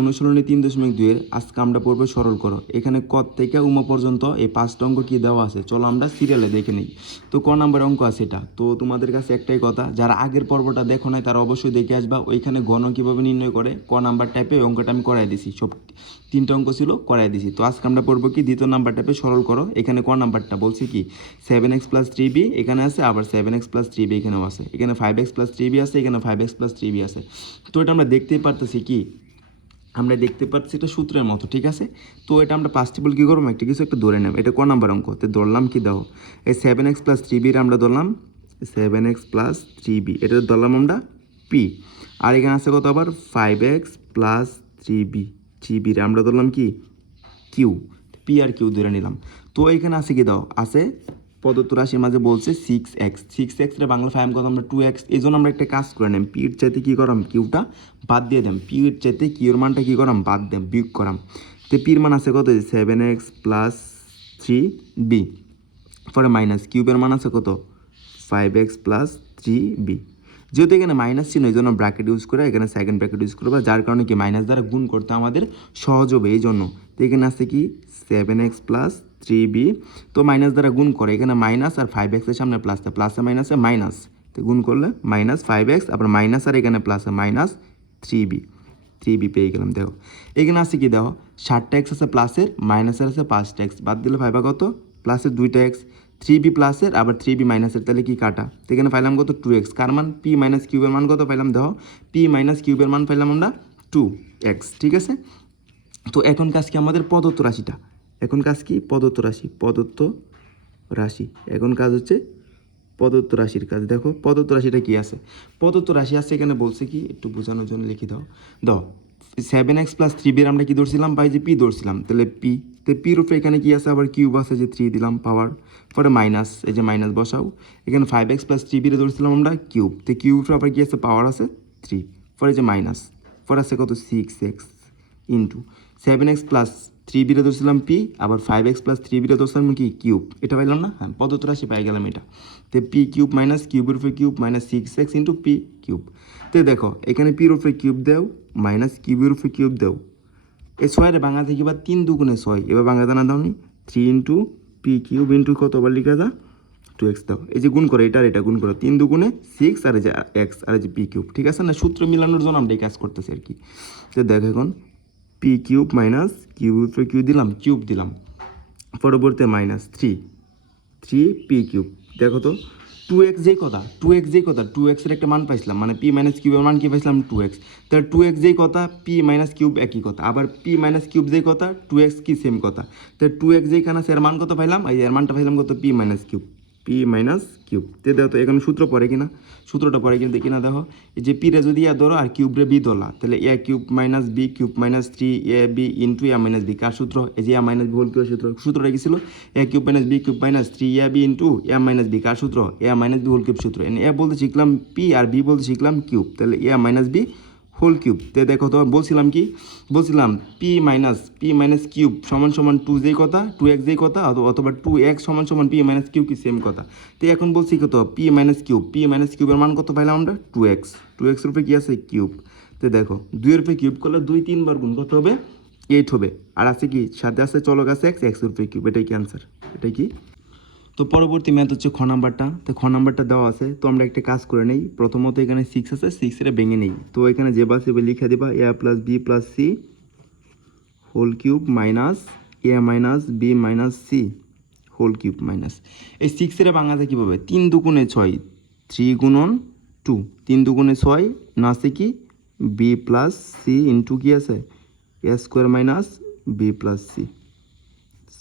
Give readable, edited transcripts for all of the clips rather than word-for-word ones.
অনুশীলনী 3.2 এর আজকে আমরা পড়বো সরল করো। এখানে ক থেকে উমা পর্যন্ত এই 5টা অঙ্ক কি দেওয়া আছে, চলো আমরা সিরিয়ালে দেখে নিই। তো ক নাম্বার অঙ্ক আছে এটা। তো তোমাদের কাছে একটাই কথা, যারা আগের পর্বটা দেখো নাই তারা অবশ্যই দেখে আসবা। ওইখানে গণ কীভাবে নির্ণয় করে ক নাম্বার টাইপে অঙ্কটা আমি করাই দিছি, সব 3টা অঙ্ক ছিল করাই দিছি। তো আজকে আমরা পড়বো কি দ্বিতীয় নাম্বার টাইপে সরল করো। এখানে ক নাম্বারটা বলছে কি 7x + 3b এখানে আছে, আবার 7x + 3b এখানেও আছে, এখানে 5x + 3b আছে, এখানে 5x + 3b আছে। তো এটা আমরা দেখতেই পারতেছি কি, আমরা দেখতে পাচ্ছি এটা সূত্রের মতো, ঠিক আছে। তো এটা আমরা পাঁচটি কী করবো, একটা কিছু একটা ধরে নেব। এটা ক নাম্বার অঙ্ক, তো ধরলাম কি দাও, এই 7x + 3b আমরা ধরলাম 7x + 3b, এটা ধরলাম আমরা পি। আর এখানে আছে কত আবার 5x + 3b আমরা ধরলাম কি কিউ, পি আর কিউ ধরে নিলাম। তো এখানে আছে কি দাও, আছে প্রদত্ত রাশির মাঝে বলছে 6x রে বাংলা ফাইম কত আমরা 2x। এই জন্য আমরা একটা কাজ করে নিলাম, পির চাইতে কী করাম কিউটা বাদ দিয়ে দিলাম, পির চাইতে কিউর মানটা কী করাম বাদ দিলাম, বিয়োগ করাম। তো পির মান আছে কত 7x + 3b, পরে মাইনাস কিউবের মান আছে কত 5x + 3b। যেহেতু এখানে মাইনাস চিহ্ন, এই জন্য ব্র্যাকেট ইউজ করে এখানে সেকেন্ড ব্র্যাকেট ইউজ করবো, যার কারণে কি মাইনাস দ্বারা গুণ করতে আমাদের সহজ হবে এই জন্য। তো এখানে আছে কি 7x + 3b, তো মাইনাস দ্বারা গুণ করে এখানে মাইনাস আর 5x এর সামনে প্লাস, প্লাসে মাইনাসে মাইনাস, তো গুণ করলে -5x, আবার মাইনাস আর এখানে প্লাসে -3b পেয়ে গেলাম। দেখো এখানে আছে কি দেখো 7টা এক্স আছে প্লাসের, মাইনাসের আছে 5টা এক্স, বাদ দিলে ভাইবা কত প্লাসের 2টা এক্স, 3b প্লাসের আবার 3b মাইনাসের, তাহলে কি কাটা। তো এখানে পাইলাম কত 2x, কার মান p - কিউবের মান কত পাইলাম দেখো, p - কিউবের মান পাইলাম আমরা 2x, ঠিক আছে। তো এখন কাজ কি আমাদের প্রদত্ত রাশিটা, এখন কাজ কি প্রদত্ত রাশি, এখন কাজ হচ্ছে প্রদত্ত রাশির কাজ। দেখো প্রদত্ত রাশিটা কি আছে, প্রদত্ত রাশি আছে এখানে বলছে কি, একটু বোঝানোর জন্য লিখি দাও 7x + 3b আমরা কি ধরছিলাম পাই যে পি ধরছিলাম, তাহলে পি, তো পির উপরে এখানে কি আছে আবার কিউব আছে যে 3 দিলাম পাওয়ার, পরে মাইনাস, এই যে মাইনাস বসাও, এখানে 5x + 3b ধরছিলাম আমরা কিউব, তো কিউব উপরে আবার কি আছে পাওয়ার আছে 3, পরে যে মাইনাস, পরে আছে কত 6x into 7x + 3b ধরছিলাম P, আবার 5x + 3b ধরছিলাম কি কিউব, এটা পাইলাম না, হ্যাঁ প্রদত্ত রাশি পাই গেলাম এটা। তো পি কিউব মাইনাস কিউবের উপরে cube -6x into P cube. তো দেখো এখানে পির উপরে কিউব দেও মাইনাস কিউবের উপরে কিউব দেও, এই 6 ভাঙা থেকে এবার 3 × 2 = 6, এবার ভাঙা দানা দাও নি 3 ইন্টু পি কিউব ইন্টু কত আবার লিখা যা 2x দাও, এই যে গুণ করে এটা আর এটা গুণ করো 3 × 2 = 6 আর এই যে এক্স আর এই যে পি কিউব, ঠিক আছে না, সূত্র মিলানোর জন্য আমরা এই কাজ করতেছি আর কি। তো দেখো এখন পি কিউব মাইনাস কিউবের উপরে কিউব দিলাম, কিউব দিলাম, পরবর্তী -3 পি কিউব। দেখো তো 2x যেই কথা 2x এর একটা মান পাইছিলাম, মানে পি - কিউবের মান কি পাইছিলাম 2x, তাহলে 2x যেই কথা পি - কিউব একই কথা, আবার পি - কিউব যেই কথা 2x কি সেম কথা। তাহলে 2x যেইখানে আছে এর মান কত পাইলাম, এই এর মানটা পাইলাম কত পি - কিউব, তে দেখো তো এখানে সূত্র পড়ে কিনা, সূত্রটা পড়ে কিন্তু কিনা দেখো, এই যে পিরে যদি এ ধরো আর কিউবরে বি ধরলা, তাহলে A cube - B cube -3ab into A - B, কার সূত্র, এই যে এ - বি হোল কিউবের সূত্রটা কি ছিল, A cube - B cube -3ab into A - B, কার সূত্র, এ - বি হোল কিউব সূত্র। এ বলতে শিখলাম পি আর বি বলতে শিখলাম কিউব, তাহলে এ - বি হোল কিউব। তে দেখো তো বলছিলাম কি, বলছিলাম পি মাইনাস কিউব সমান 2 যেই কথা 2x যেই কথা, অথবা 2x সমান পি - কিউব কি সেম কথা। তো এখন বলছি কত পি - কিউবের মান কত পাইলাম আমরা 2x এর উপরে কি আছে কিউব। তো দেখো 2 এর উপরে কিউব করলে 2 3 বার গুণ কত হবে 8 হবে, আর আছে কি সাথে আছে চলক আছে x এর উপরে কিউব, এটাই কি অ্যান্সার, এটাই কি। তো পরবর্তী ম্যাথ হচ্ছে খ নাম্বারটা, তো খ নাম্বারটা দেওয়া আছে, তো আমরা একটা কাজ করে নেই, প্রথমত এখানে 6 আছে 6 এর ভেঙে নেই, তো এখানে যে বা সেভাবে লিখে দেবা a + b + c whole cube minus a - b - c whole cube minus, এই 6 এর ভাঙাতে কীভাবে 3 × 2 = 6, 3 × 2, 3 × 2 = 6, না আছে কি b + c ইন্টু কি আছে a² - b + c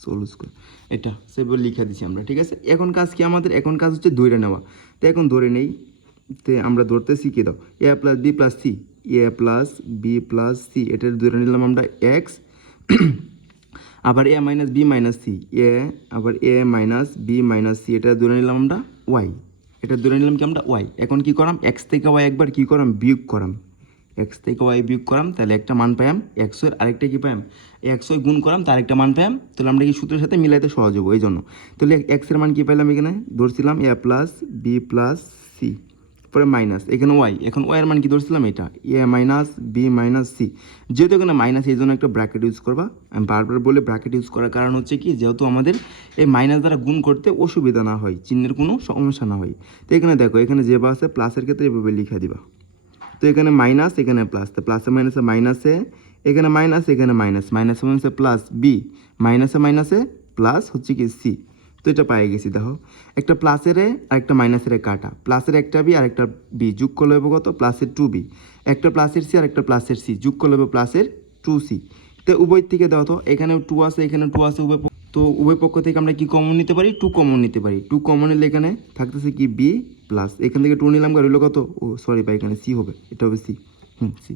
whole square, এটা সেভাবে লিখে দিচ্ছি আমরা, ঠিক আছে। এখন কাজ কি আমাদের, এখন কাজ হচ্ছে ধরে নেওয়া। তো এখন ধরে নেই, তো আমরা ধরতে শিখে দাও a + b + c, a + b + c, এটা ধরে নিলাম আমরা x, আবার a - b - c, আবার a - b - c, এটা ধরে নিলাম আমরা y, এটা ধরে নিলাম কি আমরা y। এখন কি করাম x থেকে y একবার কি করাম বিয়োগ করাম, x থেকে y বিয়োগ করাম, তাহলে একটা মান পাইম x এর, আরেকটা কি পাইম x গুণ করাম তার একটা মান পাইম, তাহলে আমরা কি সূত্রের সাথে মিলাইতে সহজ হবো এই জন্য। তাহলে x এর মান কি পাইলাম এখানে ধরছিলাম a + b + c, পরে মাইনাস এখানে ওয়াই, এখন ওয়াইয়ের মান কি ধরছিলাম এটা এ মাইনাস বি মাইনাস সি, যেহেতু এখানে মাইনাস এই জন্য একটা ব্র্যাকেট ইউজ করবা। আমি বারবার বলে ব্র্যাকেট ইউজ করার কারণ হচ্ছে কি, যেহেতু আমাদের এই মাইনাস দ্বারা গুণ করতে অসুবিধা না হয়, চিহ্নের কোনো সমস্যা না হয়। তো এখানে দেখো এখানে যে বা আছে প্লাসের ক্ষেত্রে এভাবে লিখে দিবা। তো এখানে মাইনাস এখানে প্লাস, তো প্লাসে মাইনাসে মাইনাসে, এখানে মাইনাস এখানে মাইনাস, মাইনাসে মাইনাসে প্লাস বি, মাইনাসে মাইনাসে প্লাস হচ্ছে কি সি। তো এটা পাই গেছি। দেখো একটা প্লাসের আর একটা মাইনাসের কাটা, প্লাসের একটা বি আর একটা বি যোগ করলে হবে কত প্লাসের টু বি, একটা প্লাসের সি আর একটা প্লাসের সি যোগ করলে হবে প্লাসের টু সি। তো উভয় থেকে দাও তো এখানে টু আছে এখানে টু আছে উভয়, তো উভয় পক্ষ থেকে আমরা কি কমন নিতে পারি, টু কমন নিতে পারি। টু কমন নিলে এখানে থাকতেছে কি বি প্লাস, এখান থেকে টু নিলাম রইল কত, ও সরি ভাই এখানে সি হবে, এটা হবে সি, সি।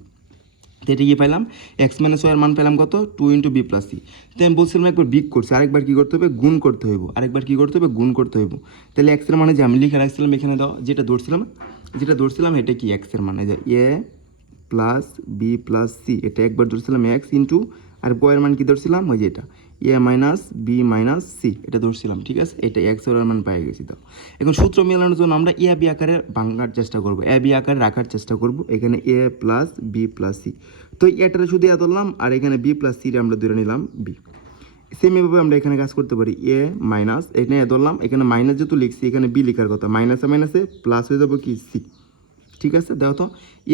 তো এটা কি পাইলাম এক্স মাইনাস ওয়াইয়ের মান পেলাম কত, two into B plus C. তো আমি বলছিলাম একবার বিগ করছি, আরেকবার কী করতে হবে গুণ করতে হইব, আরেকবার কী করতে হবে গুণ করতে হইব। তাহলে এক্সের মানে যে আমি লিখে রাখছিলাম এখানে দাও, যেটা ধরছিলাম এটা কি এক্সের মানে যে A plus B plus C, এটা একবার ধরছিলাম এক্স ইন্টু, আর বয়ের মান কি ধরছিলাম ওই যে এটা এ মাইনাস বি মাইনাস সি, এটা ধরছিলাম, ঠিক আছে। এটা এক্স এর মান পেয়ে গেছি। তো এখন সূত্র মেলানোর জন্য আমরা এ বি আকারে ভাঙার চেষ্টা করবো, এ বি আকারে রাখার চেষ্টা করব। এখানে এ প্লাস বি প্লাস সি, তো এটারে শুধু এ ধরলাম, আর এখানে বি প্লাস সি আমরা ধরে নিলাম বি। সেম এভাবে আমরা এখানে কাজ করতে পারি, এ মাইনাস এখানে এ ধরলাম, এখানে মাইনাস যেহেতু লিখছি এখানে বি লেখার কথা, মাইনাসে মাইনাসে প্লাস হয়ে যাবো কি সি, ঠিক আছে। দেখো তো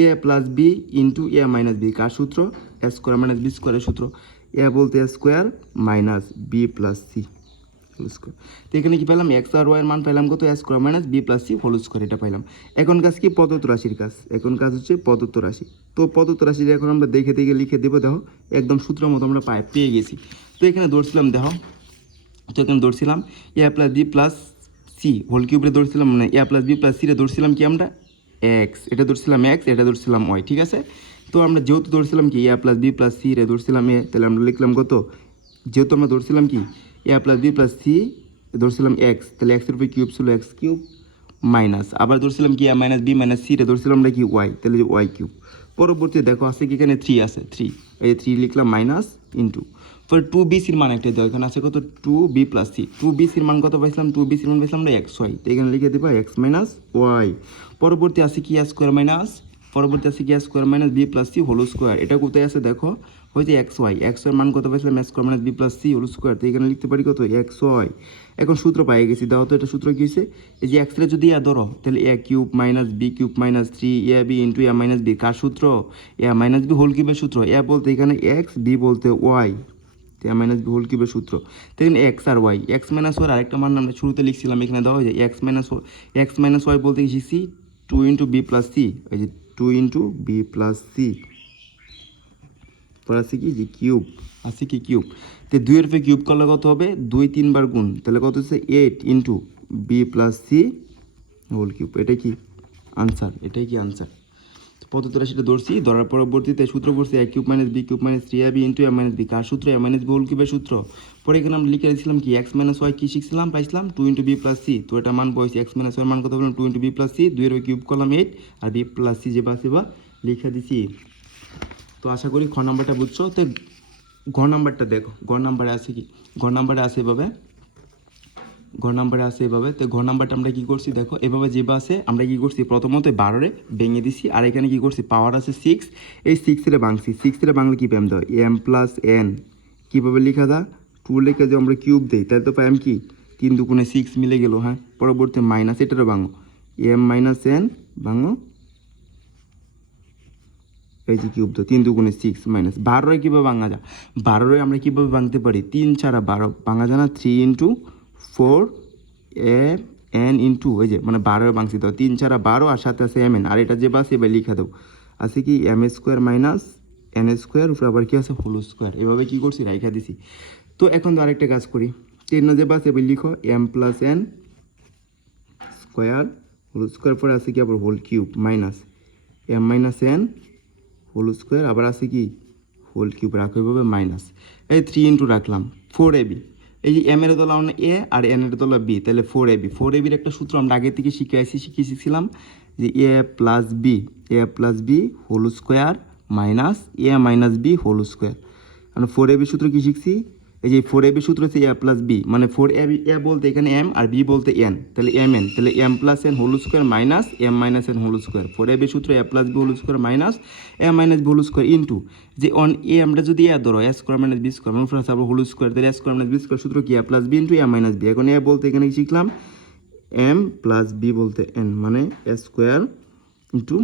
A plus B into A minus B কার সূত্র, এ স্কোয়ার মাইনাস বি স্কোয়ারের সূত্র, এ বলতে A square minus B plus C whole square. তো এখানে কি পেলাম এক্স আর ওয়াইয়ের মান পেলাম কত, A square minus B plus C whole square, এটা পাইলাম। এখন কাজ কি প্রদত্ত রাশির কাজ, এখন কাজ হচ্ছে প্রদত্ত রাশি। তো প্রদত্ত রাশির এখন আমরা দেখে দেখে লিখে দেবো। দেখো একদম সূত্র মতো আমরা পেয়ে গেছি। তো এখানে ধরছিলাম দেখো, তো এখানে ধরছিলাম A plus B plus C whole কিউবরে ধরছিলাম, মানে এ প্লাস বি প্লাস সিরে ধরছিলাম কি আমরা এক্স, এটা ধরছিলাম এক্স, এটা ধরছিলাম ওয়াই, ঠিক আছে। তো আমরা যেহেতু ধরছিলাম কি A plus B plus C রে ধরছিলাম এ, তাহলে আমরা লিখলাম কত, যেহেতু আমরা ধরছিলাম কি A plus B plus C ধরছিলাম এক্স, তাহলে এক্সের উপরে কিউব ছিল এক্স কিউব মাইনাস, আবার ধরছিলাম কি এ মাইনাস বি মাইনাস সি রে ধরছিলাম আমরা কি ওয়াই, তাহলে ওয়াই কিউব। পরবর্তী দেখো আছে কি এখানে থ্রি আছে, থ্রি এই থ্রি লিখলাম মাইনাস ইন্টু, পরে টু বি সির মান একটা দেওয়া, এখানে আছে কত two B plus C, two B সির মান কত পাইছিলাম, টু বি সির মান পাইছিলাম আমরা এক্স ওয়াই, তো এখানে লিখে দেবা এক্স মাইনাস ওয়াই। পরবর্তী আছে কি স্কোয়ার মাইনাস, পরবর্তী আছে কি square minus B plus C whole square, এটা কোথায় আছে দেখো ওই যে এক্স ওয়াই, এক্স ওয়াই মান কত পাইছিলাম square minus B plus C whole square, তো এখানে লিখতে পারি কত এক্স ওয়াই। এখন সূত্র পাই গেছি, দাও তো এটা সূত্র কী হয়েছে, এই যে এক্সরে যদি এ ধরো তাহলে A cube minus B cube minus three A B into A minus B কার সূত্র, এ মাইনাস বি হোল কিউবের সূত্র, এ বলতে এখানে এক্স, বি বলতে ওয়াই, এ মাইনাস বি হোল কিউবের সূত্র। তো এখানে এক্স আর ওয়াই, এক্স মাইনাস ওয়াই আরেকটা মান আমরা শুরুতে লিখছিলাম, এখানে দেওয়া হয় যে এক্স মাইনাস ওয়াই বলতে শিখছি two into B plus C, এই যে two into B plus C, পর আছে কি যে কিউব, আছে কি কিউব, তো দুইয়ের উপরে কিউব করলে কত হবে, দুই তিনবার গুণ, তাহলে কত হচ্ছে eight into B plus C whole cube, এটাই কি আনসার, এটাই কি আনসার। পদ্ধতিটা সেটা ধরছি, ধরার পরবর্তীতে সূত্র পড়ছি A cube minus B cube minus three A B into A minus B কার সূত্র, এ মাইনাস বি হোল কিউবের সূত্র। পরে এখানে আমরা লিখে দিয়েছিলাম কি এক্স মাইনাস ওয়াই কী শিখছিলাম পাইছিলাম two into B plus C, তো এটা মান বয়সি এক্স মাইনাস ওয়াই মান কত বললাম two into B plus C, দুইয়ের কিউব করলাম এইট আর বি প্লাস সি যে বাসে বা লিখে দিছি। তো আশা করি ঘ নাম্বারটা বুঝছো। তো ঘ নাম্বারটা দেখো, ঘ নাম্বারে আছে কি, ঘ নাম্বারে আছে এভাবে, ঘর নাম্বারে আছে এভাবে। তো ঘর নাম্বারটা আমরা কী করছি দেখো, এভাবে যে আছে আমরা কী করছি প্রথমত 12 ভেঙে দিছি, আর এখানে কী করছি পাওয়ার আছে 6, এই 6 ভাঙছি, 6 বাংলা কী প্যাম দাও এম প্লাস এন, কীভাবে লেখা দা 2 লেখা যে আমরা কিউব দিই তাহলে তো প্যাম কি 3 দুগুণে 6 মিলে গেল, হ্যাঁ। পরবর্তী মাইনাস এটারও ভাঙো এম মাইনাস এন ভাঙো, এই যে কিউব তো 3 দুগুণে 6 মাইনাস 12 কীভাবে ভাঙা যায়, 12 আমরা কীভাবে ভাঙতে পারি 3 4 12 ভাঙা যায় না, 3 ইন্টু 4 এ এন ইন্টু ওই যে মানে 12 ভাঙছি দাও 3 4 12 আর সাথে আছে এম এন, আর এটা যে বাস এবার লিখা দাও আছে কি M square minus N square উপরে আবার কি আছে হোল স্কোয়ার, এভাবে কী করছি রাইখা দিছি। তো এখন তো আরেকটা কাজ করি, 10 যে বাস এবার লিখো M plus N square whole square, পরে আছে কি আবার whole cube minus M minus N whole square, আবার আছে কি হোল কিউব রাখো এভাবে মাইনাস, এই 3 ইন্টু রাখলাম 4ab, এই যে এম এর তলা আমরা এ আর এন এর তলা বি, তাহলে 4ab, 4ab একটা সূত্র আমরা আগে থেকে শিখেছিলাম যে A plus B whole square minus A minus B whole square. আমরা 4ab সূত্র কী শিখছি, এই যে 4ab সূত্র হচ্ছে a প্লাস বি, মানে 4ab a বলতে এখানে m আর b বলতে n, তাহলে mn, তাহলে m plus n whole square minus m minus n whole square. 4ab সূত্র a plus b whole square minus m minus b whole square into যে অন এ আমরা যদি a ধরো a square minus b square মানে plus আবার whole square, তাহলে a square minus b square সূত্র কি a plus b into m minus b। এখন a বলতে এখানে শিখলাম m প্লাস b বলতে n, মানে a square into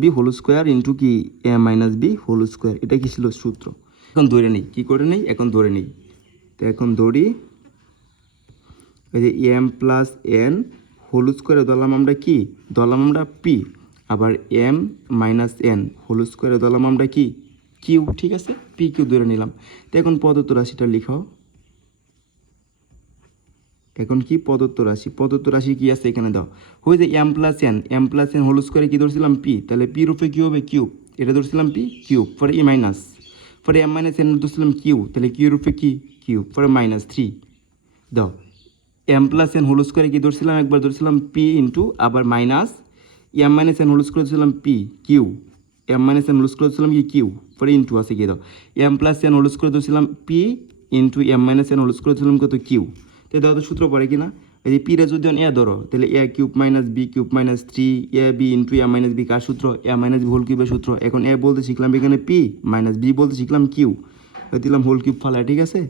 b whole square into কি m minus b whole square, এটা কি ছিল সূত্র। এখন ধরে নেই, কী করে নেই, এখন ধরে নেই। তো এখন ধরি এই যে এম প্লাস এন হোল স্কোয়ারে ধরলাম আমরা কি, ধরলাম আমরা পি, আবার এম মাইনাস এন হোল স্কোয়ারে ধরলাম আমরা কি কিউ, ঠিক আছে, পি কিউ ধরে নিলাম। তো এখন প্রদত্ত রাশিটা লিখাও। এখন কি প্রদত্ত রাশি কি আছে এখানে দাও, হয়ে যায় এম প্লাস এন হোল স্কোয়ারে কী ধরছিলাম পি, তাহলে পি রূপে কী হবে কিউব, এটা ধরছিলাম পি কিউব, পরে ই মাইনাস, পরে এম মাইনাস এন ধরছিলাম কিউ, তাহলে কিউ রূপে কি কিউব, পরে মাইনাস 3 দাও। এম প্লাস এন হোল স্কোয়ারে কী ধরছিলাম, একবার ধরছিলাম পি ইন্টু আবার minus M minus N whole square ধরছিলাম P Q, M minus N whole square ধরছিলাম কি কিউ, পরে ইন্টু আছে কি দাও M plus N whole square ধরছিলাম P into M minus N whole square ধরছিলাম কত কিউ। তো দাও তো সূত্র পড়ে কিনা, এই যে পিরে যদি এ ধরো তাহলে A cube minus B cube minus 3 A B into A minus B কার সূত্র, এ মাইনাস বি হোল কিউবের সূত্র। এখন এ বলতে শিখলাম এখানে পি মাইনাস বি বলতে শিখলাম কিউ, দিলাম হোল কিউব ফালায়, ঠিক আছে।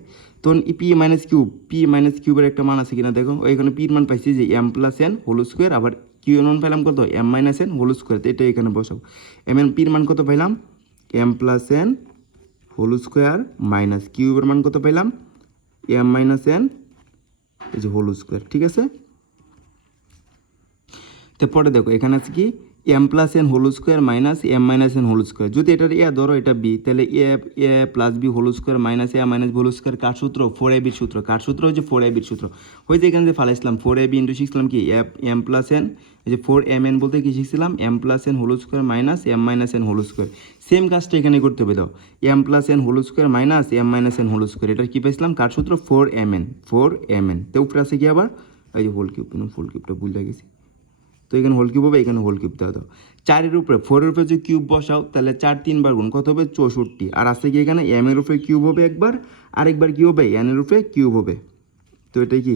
তখন পি মাইনাস কিউবের একটা মান আছে কিনা দেখো, ওইখানে পির মান পাইছি যে M plus N whole square, আবার কিউ এর মান পাইলাম কত M minus N whole square, এটা এখানে বসাও। এম এন পির মান কত পাইলাম M plus N whole square minus কিউবের মান কত পাইলাম এম মাইনাস এন এই যে হোল স্কোয়ার, ঠিক আছে। তারপরে দেখো এখানে আছে কি M plus N whole square minus M minus N whole square, যদি এটার এ ধরো এটা বি, তাহলে এ plus B whole square minus A minus whole square কার সূত্র, 4ab সূত্র, কার সূত্র হচ্ছে 4ab সূত্র। হয়েছে এখানে যে ফালাইছিলাম 4ab ইন্টু শিখছিলাম কি এম প্লাস এন, এই যে 4mn বলতে কি শিখছিলাম M plus N whole square minus M minus N whole square. Same কাজটা এখানে করতে হবে, দাও M plus N whole square minus M minus N whole square, এটা কি পাইছিলাম কার সূত্র 4mn। তো উপরে আছে কি আবার এই যে হোল কিউবটা ভুলে গেছি, তো এখানে হোল কিউব হবে, এখানে হোল কিউব দেওয়া দাও। 4-এর উপরে 4-এর উপরে যদি কিউব বসাও তাহলে 4 3 বার গুণ কত হবে 64, আর আছে কি এখানে এম এর উপরে কিউব হবে একবার, আরেকবার কি হবে এন এর উপরে কিউব হবে। তো এটাই কি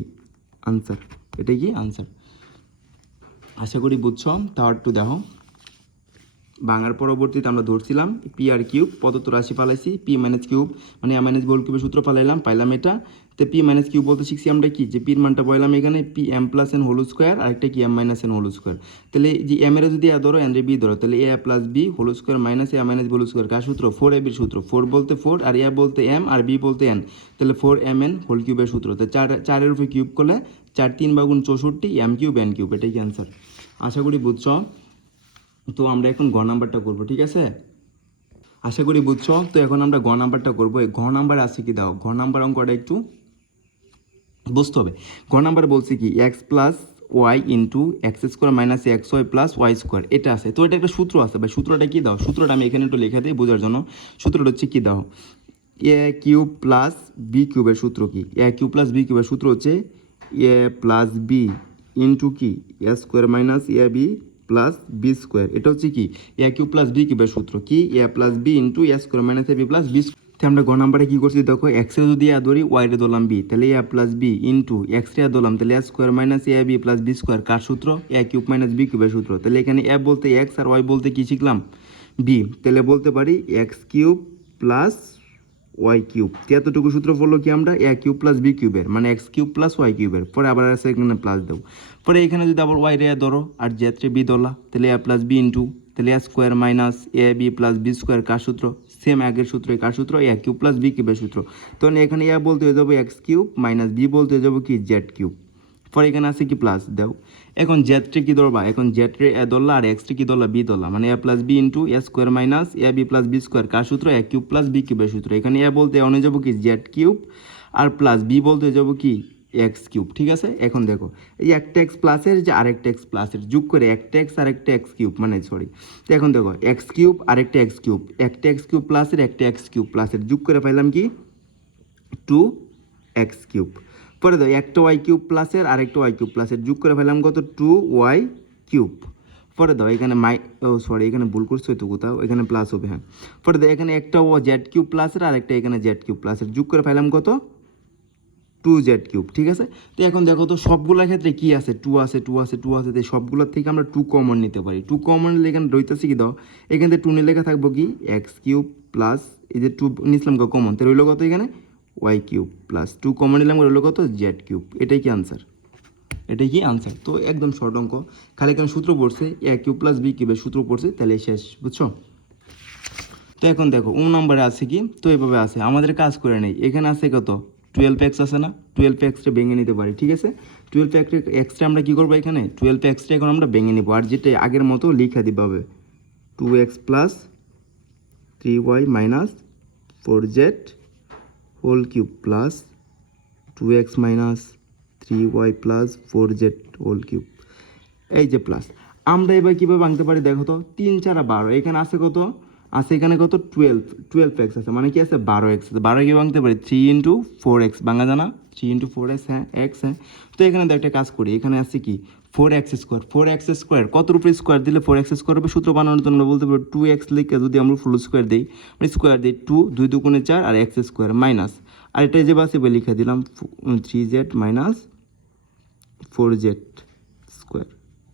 আনসার, আশা করি বুঝছো। তাও একটু দেখো বাংলার পরবর্তীতে আমরা ধরছিলাম পি আর কিউব, প্রদত্ত রাশি পালাইছি পি মাইনাস কিউব মানে এম মাইনাস হোল কিউবের সূত্র পালাইলাম, পাইলাম এটা। তো পি মাইনাস কিউব বলতে শিখছি আমরা কি যে পির মানটা বললাম এখানে P M plus N whole square, আরেকটা কি M minus N whole square. তাহলে যে এম এর যদি এ ধরো এন রে বি ধরো, তাহলে এ plus B whole square minus A minus whole square কার সূত্র 4ab সূত্র, 4 বলতে 4 আর এ বলতে এম আর বি বলতে এন, তাহলে 4mn হোল কিউবের সূত্র। তো 4-এর উপরে কিউব করলে 4 3 বাগুণ 64 এম কিউব এন কিউব, এটাই কি অ্যান্সার। আশা করি বুঝছো। তো আমরা এখন গ নাম্বারটা করবো, ঠিক আছে, আশা করি বুঝছো। তো এখন আমরা গ নাম্বারটা করবো। এই ঘ নাম্বার আছে কি দাও, ঘ নাম্বার অঙ্কটা একটু বুঝতে হবে। ঘ নাম্বার বলছে কি X plus Y into X square minus X Y plus Y square, এটা আছে। তো এটা একটা সূত্র আছে ভাই, সূত্রটা কি দাও, সূত্রটা আমি এখানে একটু লেখা দিই বোঝার জন্য। সূত্রটা হচ্ছে কি দাও এ কিউব প্লাস বি কিউবের সূত্র কি, এ কিউব প্লাস বি কিউবের সূত্র হচ্ছে এ প্লাস বি ইন্টু কি এ square minus a b plus b square, এটা হচ্ছে কি এ কিউব প্লাস বি কিউবের সূত্র কি A plus B into A square minus a b plus B. আমরা গ নাম্বারে কী করছি দেখো এক্স এ যদি ধরি ওয়াই রে ধরলাম বি, তাহলে এ প্লাস বি ইন্টু এক্স রে ধরলাম তাহলে a square minus a b plus b square কার সূত্র এ কিউব মাইনাস বি কিউবের সূত্র। তাহলে এখানে এ বলতে এক্স আর ওয়াই বলতে কি শিখলাম বি, তাহলে বলতে পারি X cube plus Y cube. এতটুকু সূত্র পড়লো কি আমরা এ কিউব প্লাস বি কিউবের, মানে এক্স কিউব প্লাস ওয়াই কিউবের, পরে আবার আছে এখানে প্লাস দেবো। পরে এখানে যদি আবার ওয়াই রে ধরো আর জেড রে বি ধরলা, তাহলে এ প্লাস বি ইন্টু তাহলে a square minus a b plus b square কার সূত্র সেম আগের সূত্র, কার সূত্র এ কিউব প্লাস বি কিউবের সূত্র। তখন এখানে এ বলতে হয়ে যাবো এক্স কিউব মাইনাস বি বলতে হয়ে যাবো কি জেড কিউব, পরে এখানে আছে কি প্লাস দাও। এখন জেডটে কি ধরবা, এখন জেডরে এ ধরলা আর এক্সটে কি ধরলা বি ধরলা, মানে A plus B into A square minus a b plus b square কার সূত্র এ কিউব প্লাস বি কিউবের সূত্র। এখানে এ বলতে অনে যাবো কি জেড কিউব আর প্লাস বি বলতে যাবো কি এক্স কিউব, ঠিক আছে। এখন দেখো এই একটা এক্স প্লাসের যে আরেকটা এক্স প্লাসের যোগ করে একটা এক্স আর একটা এক্স কিউব, মানে সরি। তো এখন দেখো এক্স কিউব আরেকটা এক্স কিউব, একটা এক্স কিউব প্লাসের একটা এক্স কিউব প্লাসের যোগ করে পাইলাম কি 2x কিউব। পরে দাও একটা ওয়াই কিউব প্লাসের আরেকটা ওয়াই কিউব প্লাসের যোগ করে ফেলাম কত 2y কিউব। পরে দাও এখানে এখানে ভুল করছো তো কোথাও, এখানে প্লাস হবে, হ্যাঁ। পরে দাও এখানে একটা জেড কিউব প্লাসের আর একটা এখানে জেড কিউব প্লাসের, যোগ করে পাইলাম কত 2z কিউব, ঠিক আছে। তো এখন দেখো তো সবগুলোর ক্ষেত্রে কি আছে, 2 আছে, 2 আছে, 2 আছে, তো সবগুলোর থেকে আমরা 2 কমন নিতে পারি। 2 কমন নিলে এখানে রইতেছে কি দাও, এখান থেকে 2 নিয়ে লেখা থাকবো কি x³ প্লাস এই যে 2 নিছিলাম কমন, তো রইল কত এখানে y³ প্লাস 2 কমন নিলাম রইল কত z³। এটাই কি আনসার, এটাই কি আনসার। তো একদম শর্ট অঙ্ক, খালি এখানে সূত্র পড়ছে a³ প্লাস b³ সূত্র পড়ছে, তাহলে শেষ, বুঝছো। তো এখন দেখো নম্বরে আছে কি, তো এভাবে আছে, আমাদের কাজ করে নেই, এখানে আছে কত 12x আছে না, 12xটা ভেঙে নিতে পারি, ঠিক আছে। 12xটা আমরা কী করবো, এখানে 12xটা এখন আমরা ভেঙে নিব, আর যেটা আগের মতো লিখে দিতে হবে 2x plus 3y minus 4z whole cube plus 2x minus 3y plus 4z whole cube, এই যে প্লাস। আমরা এবার কীভাবে ভাঙতে পারি দেখো তো, 3 4 12, এখানে আছে কত, আছে এখানে কত 12x আছে, মানে কি আছে 12x আছে, 12 কি ভাঙতে পারি 3 ইন্টু 4x, ভাঙা জানা 3 ইন্টু 4x, হ্যাঁ এক্স, হ্যাঁ। তো এখানে তো একটা কাজ করি, এখানে আছে কি 4x স্কোয়ার, কত উপরে স্কোয়ার দিলে 4x স্কোয়ার হবে, সূত্র বানানোর জন্য বলতে পারি 2x লিখে যদি আমরা ফুল স্কোয়ার দিই, মানে স্কোয়ার দিই 2 2 2 4 আর x স্কোয়ার মাইনাস, আর এটা যে বাসে লিখে দিলাম 3z মাইনাস 4z স্কোয়ার,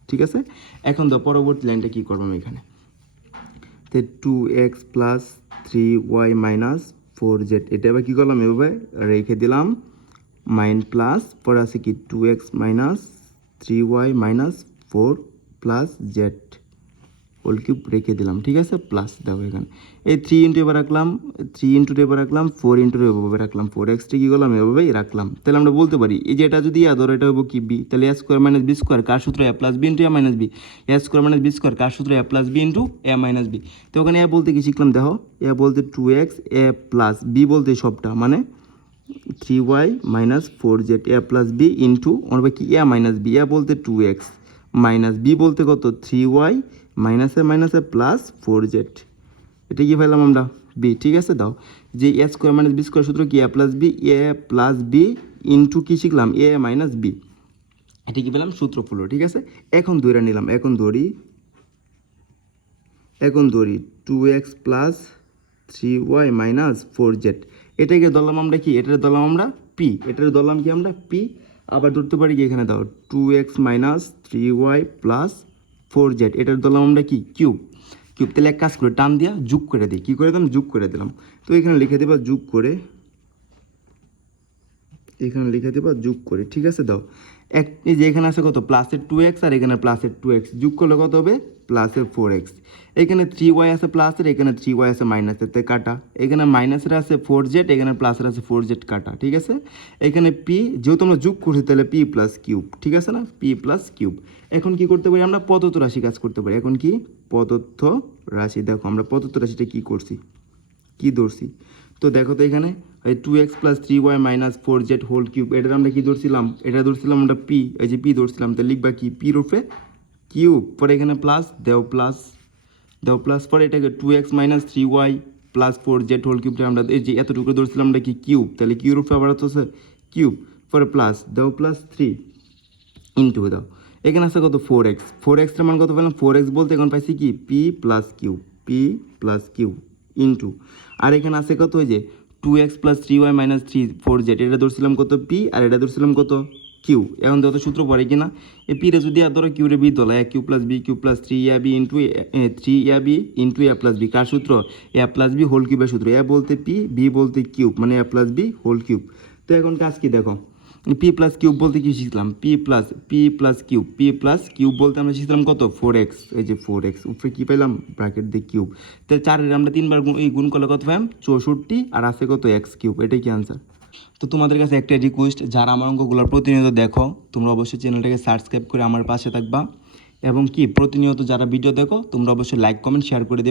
ঠিক আছে। এখন তো পরবর্তী লাইনটা কী করবো আমি এখানে, তো 2x plus 3y minus 4z, এটা এবার কী করলাম এভাবে রেখে দিলাম মাইন প্লাস, পরে আছে কি 2x minus 3y minus 4 plus Z whole cube রেখে দিলাম, ঠিক আছে, প্লাস দেখো এখানে এই 3 ইন্টু এবার রাখলাম, 3 ইন্টু এবার রাখলাম, 4 ইন্টু এভাবে রাখলাম, 4x কী করলাম এভাবেই রাখলাম। তাহলে আমরা বলতে পারি এই যে এটা যদি ধরো এটা হবো কি বি, তাহলে a square minus b square কার সূত্র a plus B into A minus b, a square minus b square কার সূত্র a plus B into A minus b. তো ওখানে এ বলতে কি শিখলাম দেখো, এ বলতে 2x, এ প্লাস বি বলতে সবটা মানে 3y মাইনাস 4z এ প্লাস বি ইন্টু অনবে কি এ মাইনাস বি, এ বলতে 2x মাইনাস বি বলতে কত 3y মাইনাসে প্লাস 4z, এটা কি পেলাম আমরা বি, ঠিক আছে। দাও যে এ স্কোয়ার মাইনাস বি স্কোয়ার সূত্র কি এ প্লাস বি ইন্টু কী শিখলাম এ মাইনাস বি, এটা কি পেলাম সূত্র ফুলো, ঠিক আছে। এখন ধরে নিলাম, এখন ধরি 2x plus 3y minus 4z, এটাকে ধরলাম আমরা কি, এটার ধরলাম আমরা পি, এটার ধরলাম কি আমরা পি। আবার ধরতে পারি কি এখানে দাও 2x minus 3y plus 4z, এটার ধরলাম আমরা কি কিউব, তাহলে এক কাজ করে টান দিয়া যোগ করে দিই, কী করে দিলাম যোগ করে দিলাম। তো এখানে লিখে দেবা যোগ করে, যোগ করে, ঠিক আছে। দাও এই যে এখানে আছে কত প্লাসের 2x আর এখানে প্লাসের 2x, যোগ করলে কত হবে প্লাসের 4x, এখানে 3y আছে প্লাসের, এখানে 3y আছে মাইনাসের, তাই কাটা, এখানে মাইনাসের আছে 4z, এখানে প্লাসের আছে 4z কাটা, ঠিক আছে। এখানে পি যেহেতু আমরা যোগ করছি তাহলে পি প্লাস কিউব, ঠিক আছে না, পি প্লাস কিউব। এখন কি করতে পারি আমরা প্রদত্ত রাশি কাজ করতে পারি, এখন কি প্রদত্ত রাশি, দেখো আমরা প্রদত্ত রাশিটা কী করছি, কী ধরছি, তো দেখো তো এখানে 2x plus 3y minus 4z whole cube, এটার আমরা কী ধরছিলাম, এটা ধরছিলাম আমরা পি, এই যে পি ধরছিলাম, তাহলে লিখবা কি পি রূপে কিউব, পরে এখানে প্লাস দেও প্লাস পরে এটাকে 2x minus 3y plus 4z whole কিউবটা আমরা এই যে এতটুকু ধরছিলাম আমরা কি কিউব, তাহলে কিউ রূপে আবার হচ্ছে কিউব, পরে প্লাস দেও প্লাস 3 ইন্টু দাও, এখানে আছে কত 4x এর মান কত পেলাম, 4x বলতে এখন পাইছি কি পি প্লাস কিউ ইন্টু, আর এখানে আছে কত ওই যে 2x plus 3y minus 4z, এটা ধরছিলাম কত পি আর এটা ধরছিলাম কত কিউ। এখন যত সূত্র পড়ে কিনা এ পি রে যদি ধরো কিউ রে বি দলা a cube plus b cube plus 3ab into 3ab into a plus b, কার সূত্র এ প্লাস বি হোল কিউবের সূত্র, এ বলতে পি বি বলতে কিউব, মানে A plus B whole cube. তো এখন কাজ কি দেখো, পি প্লাস কিউব বলতে কি শিখলাম পি প্লাস কিউব বলতে আমরা শিখলাম কত 4x, এই যে 4x উপরে কী পেলাম ব্র্যাকেট দিয়ে কিউব, তাহলে 4 আমরা 3বার গুণ করলে কত পাইলাম 64, আর আছে কত x³ এটাই কি আনসার। তো তোমাদের কাছে একটা রিকোয়েস্ট, যারা আমার অঙ্কগুলো প্রতিনিয়ত দেখো তোমরা অবশ্যই চ্যানেলটাকে সাবস্ক্রাইব করে আমার পাশে থাকবা, এবং কি প্রতিনিয়ত যারা ভিডিও দেখো তোমরা অবশ্যই লাইক কমেন্ট শেয়ার করে দেবে।